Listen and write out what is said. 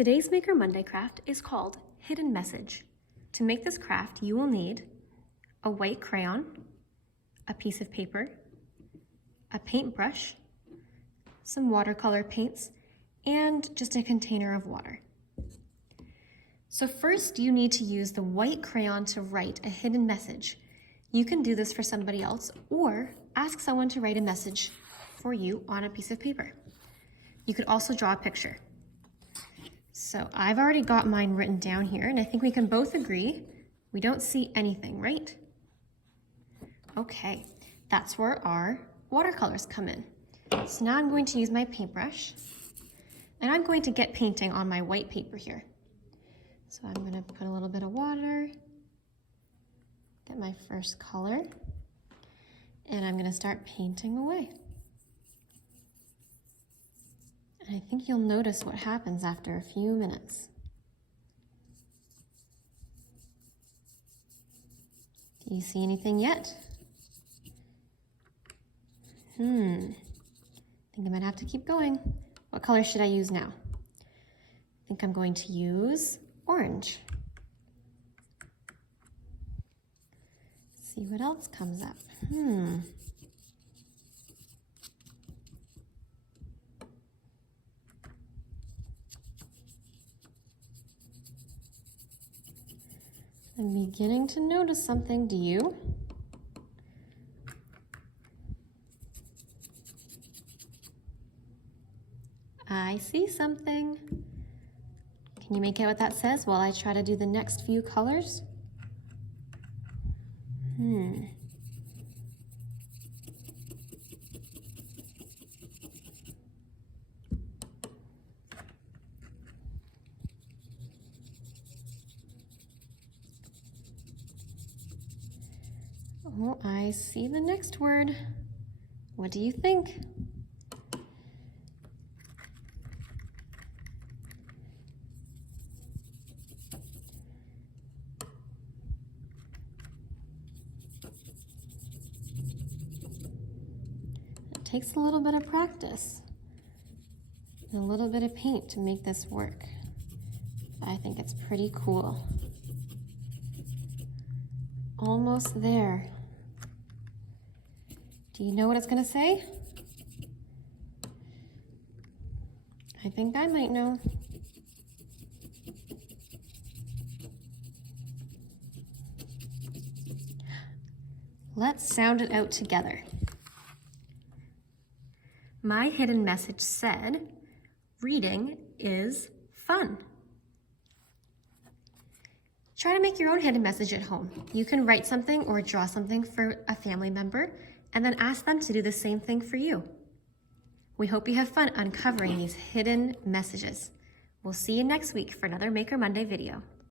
Today's Maker Monday craft is called Hidden Message. To make this craft, you will need a white crayon, a piece of paper, a paintbrush, some watercolor paints, and just a container of water. So first you need to use the white crayon to write a hidden message. You can do this for somebody else or ask someone to write a message for you on a piece of paper. You could also draw a picture. So I've already got mine written down here, and I think we can both agree we don't see anything, right? Okay, that's where our watercolors come in. So now I'm going to use my paintbrush, and I'm going to get painting on my white paper here. So I'm going to put a little bit of water, get my first color, and I'm going to start painting away. And I think you'll notice what happens after a few minutes. Do you see anything yet? I think I might have to keep going. What color should I use now? I think I'm going to use orange. See what else comes up. I'm beginning to notice something. Do you? I see something. Can you make out what that says while I try to do the next few colors? Oh, I see the next word. What do you think? It takes a little bit of practice and a little bit of paint to make this work. I think it's pretty cool. Almost there. Do you know what it's going to say? I think I might know. Let's sound it out together. My hidden message said, reading is fun. Try to make your own hidden message at home. You can write something or draw something for a family member and then ask them to do the same thing for you. We hope you have fun uncovering these hidden messages. We'll see you next week for another Maker Monday video.